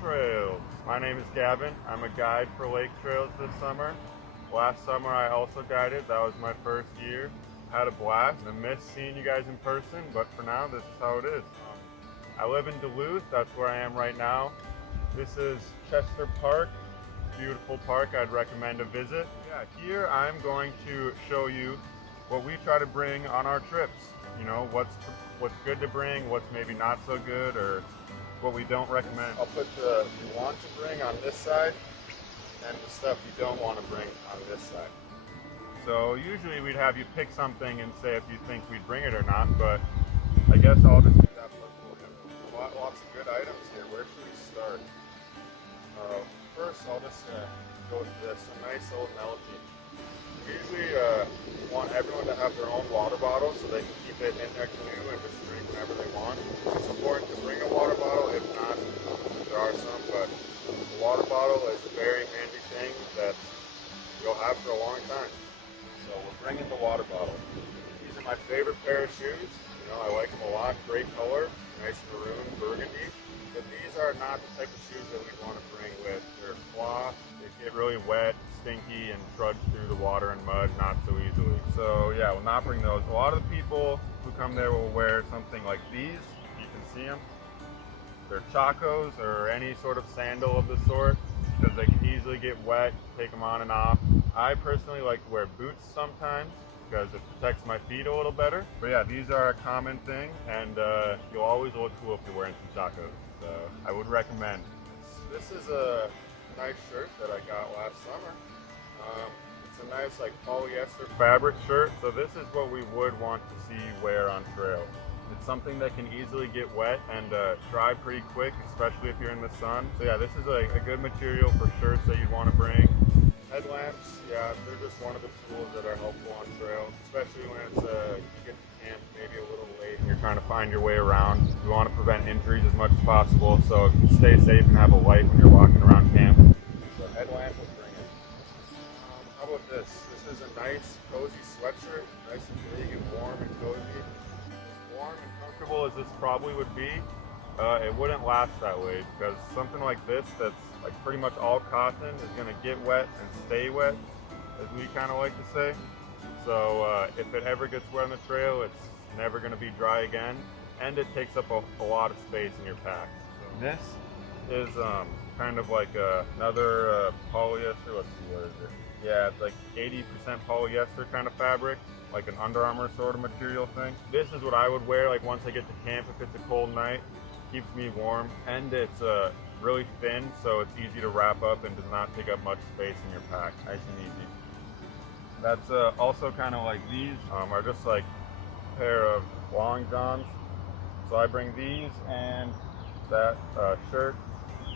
Laketrails. My name is Gavin. I'm a guide for Laketrails this summer. Last summer I also guided. That was my first year. Had a blast. I miss seeing you guys in person, but for now this is how it is. I live in Duluth. That's where I am right now. This is Chester Park. Beautiful park. I'd recommend a visit. Yeah, here I'm going to show you what we try to bring on our trips. You know, what's good to bring, what's maybe not so good, or what we don't recommend. I'll put the you want to bring on this side and the stuff you don't want to bring on this side. So usually we'd have you pick something and say if you think we'd bring it or not, but I guess I'll just do that for you. Lots of good items here. Where should we start? First I'll just go with this, a nice old Nalgene. We usually want everyone to have their own water bottle so they can keep it in their canoe and just drink whenever they want. It's important to bring a water bottle. If not, there are some, but the water bottle is a very handy thing that you'll have for a long time. So we're bringing the water bottle. These are my favorite pair of shoes. You know, I like them a lot. Great color, nice maroon burgundy. But these are not the type of shoes that we want to bring with. They're cloth. They get really wet, stinky, and trudge through the water and mud not so easily. So yeah, we'll not bring those. A lot of the people who come there will wear something like these. You can see them. They're chacos or any sort of sandal of the sort because they can easily get wet, take them on and off. I personally like to wear boots sometimes because it protects my feet a little better. But yeah, these are a common thing, and you'll always look cool if you're wearing some chacos. So I would recommend. This is a nice shirt that I got last summer. It's a nice like polyester fabric shirt. So this is what we would want to see you wear on trail. It's something that can easily get wet and dry pretty quick, especially if you're in the sun. So yeah, this is a good material for shirts that you'd want to bring. Headlamps, yeah, they're just one of the tools that are helpful on trail, especially when it's you get to camp maybe a little late and you're trying to find your way around. You want to prevent injuries as much as possible, so you can stay safe and have a light when you're walking around camp. So headlamp will bring it. How about this? This is a nice, cozy sweatshirt, nice and big and warm and cozy. As warm and comfortable as this probably would be, it wouldn't last that way because something like this that's like pretty much all cotton is going to get wet and stay wet, as we kind of like to say. So if it ever gets wet on the trail, it's never going to be dry again, and it takes up a lot of space in your pack. So this is kind of like another polyester. Let's see, what is it? Yeah, it's like 80% polyester kind of fabric, like an Under Armour sort of material thing. This is what I would wear like once I get to camp if it's a cold night. Keeps me warm, and it's really thin, so it's easy to wrap up and does not take up much space in your pack. Nice and easy. That's also kind of like these are just like a pair of long johns. So I bring these and that shirt,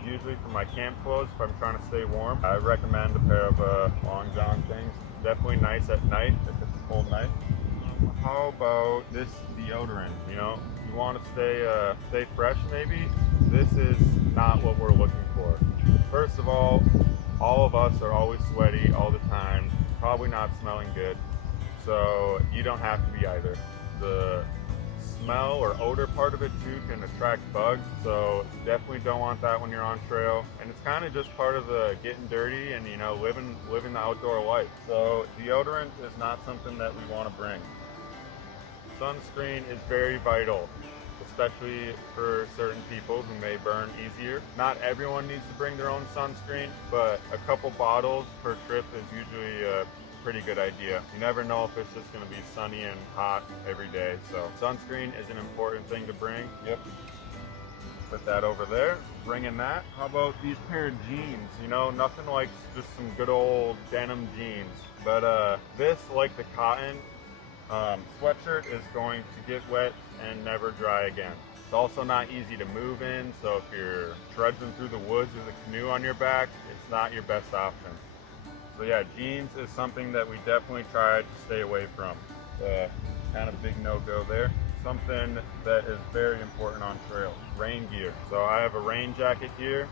usually for my camp clothes if I'm trying to stay warm. I recommend a pair of long john things. Definitely nice at night if it's a cold night. How about this deodorant? You know, you want to stay fresh maybe? This is not what we're looking for. First of all of us are always sweaty all the time, probably not smelling good, so you don't have to be either. The smell or odor part of it too can attract bugs, so definitely don't want that when you're on trail. And it's kind of just part of the getting dirty and, you know, living the outdoor life. So deodorant is not something that we want to bring. Sunscreen is very vital, especially for certain people who may burn easier. Not everyone needs to bring their own sunscreen, but a couple bottles per trip is usually a pretty good idea. You never know if it's just going to be sunny and hot every day, so sunscreen is an important thing to bring. Yep. Put that over there. Bringing that. How about these pair of jeans? You know, nothing like just some good old denim jeans, but this, like the cotton sweatshirt, is going to get wet and never dry again. It's also not easy to move in, so if you're trudging through the woods with a canoe on your back, it's not your best option. So yeah, jeans is something that we definitely try to stay away from. Kind of big no-go there. Something that is very important on trail, rain gear. So I have a rain jacket here.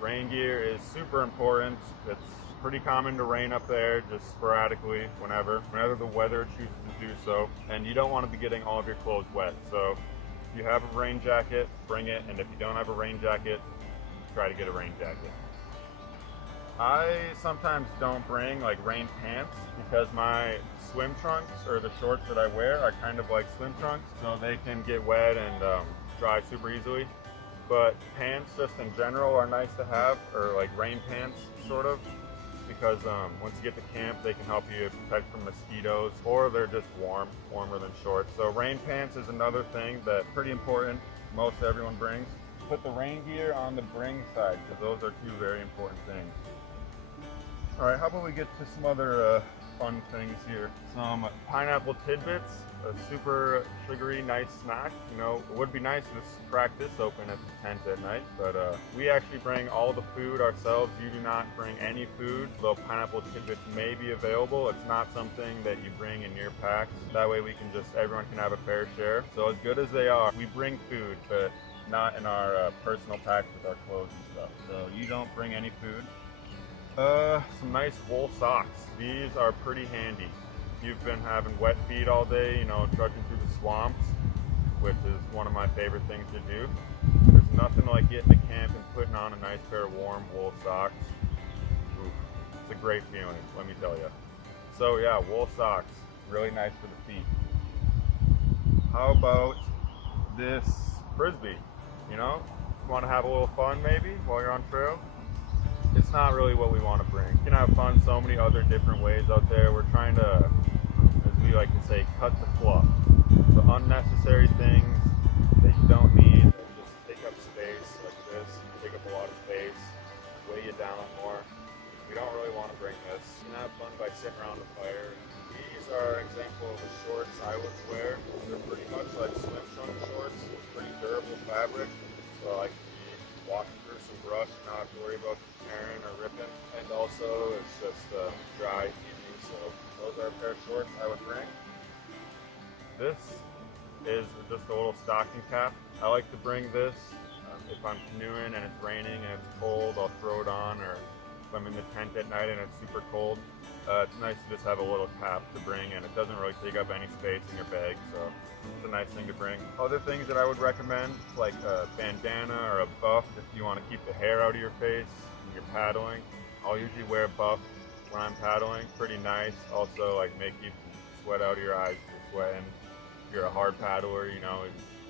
Rain gear is super important. It's pretty common to rain up there, just sporadically, whenever the weather chooses to do so. And you don't want to be getting all of your clothes wet. So if you have a rain jacket, bring it. And if you don't have a rain jacket, try to get a rain jacket. I sometimes don't bring like rain pants because my swim trunks, or the shorts that I wear, are kind of like swim trunks, so they can get wet and dry super easily. But pants just in general are nice to have, or like rain pants sort of, because once you get to camp they can help you protect from mosquitoes, or they're just warmer than shorts. So rain pants is another thing that's pretty important, most everyone brings. Put the rain gear on the bring side, because those are two very important things. Alright, how about we get to some other fun things here. Some pineapple tidbits, a super sugary, nice snack. You know, it would be nice to crack this open at the tent at night, but we actually bring all the food ourselves. You do not bring any food, though pineapple tidbits may be available. It's not something that you bring in your packs. That way we can everyone can have a fair share. So as good as they are, we bring food, but not in our personal packs with our clothes and stuff. So you don't bring any food. Some nice wool socks. These are pretty handy. If you've been having wet feet all day, you know, trudging through the swamps, which is one of my favorite things to do. There's nothing like getting to camp and putting on a nice pair of warm wool socks. Oof, it's a great feeling, let me tell you. So yeah, wool socks, really nice for the feet. How about this frisbee? You know, want to have a little fun maybe while you're on trail? It's not really what we want to bring. You can have fun so many other different ways out there. We're trying to, as we like to say, cut the fluff. The unnecessary things that you don't need, that just take up space like this, take up a lot of space, weigh you down more. We don't really want to bring this. You can have fun by sitting around a fire. These are an example of the shorts I would wear. They're pretty much like swim trunk shorts, pretty durable fabric. So I can be walking through some brush and not have to worry about tearing or ripping. And also it's just dry, easy. So those are a pair of shorts I would bring. This is just a little stocking cap. I like to bring this if I'm canoeing and it's raining and it's cold, I'll throw it on, or if I'm in the tent at night and it's super cold. It's nice to just have a little cap to bring, and it doesn't really take up any space in your bag, so it's a nice thing to bring. Other things that I would recommend, like a bandana or a buff if you want to keep the hair out of your face when you're paddling. I'll usually wear a buff when I'm paddling, pretty nice. Also, like, make you sweat out of your eyes if you're sweating. If you're a hard paddler, you know,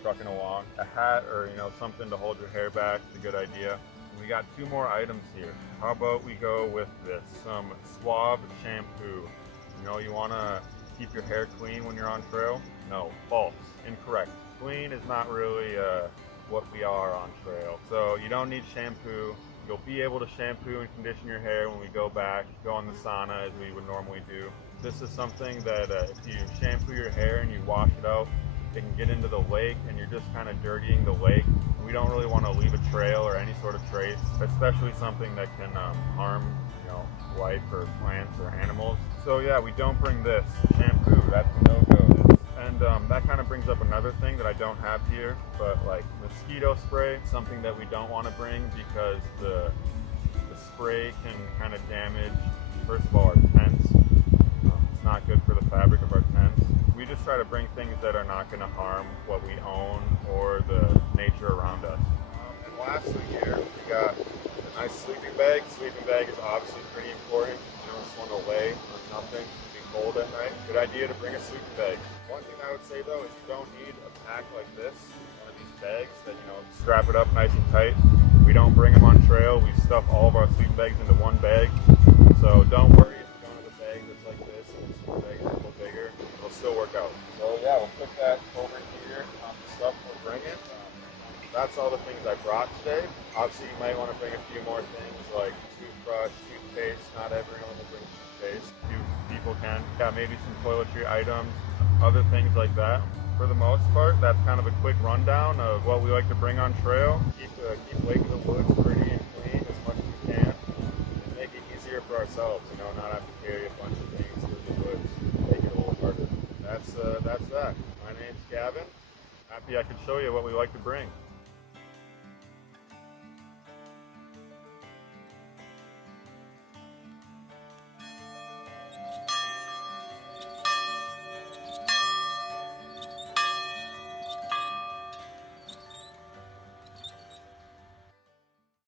trucking along. A hat or, you know, something to hold your hair back is a good idea. We got two more items here. How about we go with this, some Suave shampoo. You know, you want to keep your hair clean when you're on trail? No, false, incorrect. Clean is not really what we are on trail. So you don't need shampoo. You'll be able to shampoo and condition your hair when we go back, go in the sauna as we would normally do. This is something that if you shampoo your hair and you wash it out, it can get into the lake and you're just kind of dirtying the lake. We don't really want to leave a trail or any sort of trace, especially something that can harm, you know, life or plants or animals. So yeah, we don't bring this. Shampoo, that's a no-go. And that kind of brings up another thing that I don't have here, but like mosquito spray, something that we don't want to bring because the spray can kind of damage, first of all, our tents. It's not good for the fabric of our tents. We just try to bring things that are not going to harm what we own or the nature around us. And lastly here, we got a nice sleeping bag. Sleeping bag is obviously pretty important. You don't just want to lay on nothing, be cold at night. Good idea to bring a sleeping bag. One thing I would say though is you don't need a pack like this, one of these bags that, you know, strap it up nice and tight. We don't bring them on trail. We stuff all of our sleeping bags into one bag. So don't worry if you don't have a bag that's like this and the sleeping bag is a little bigger. It'll still work out. So yeah, we'll put that over here on the stuff we're bringing. That's all the things I brought today. Obviously you might want to bring a few more things like toothbrush, toothpaste. Not everyone will bring toothpaste. Few people can. Yeah, maybe some toiletry items, other things like that. For the most part, that's kind of a quick rundown of what we like to bring on trail. Keep Lake of the Woods pretty and clean as much as we can, and make it easier for ourselves, you know, not have to carry a bunch of things through the woods, make it a little harder. That's that. My name's Gavin. Happy I could show you what we like to bring.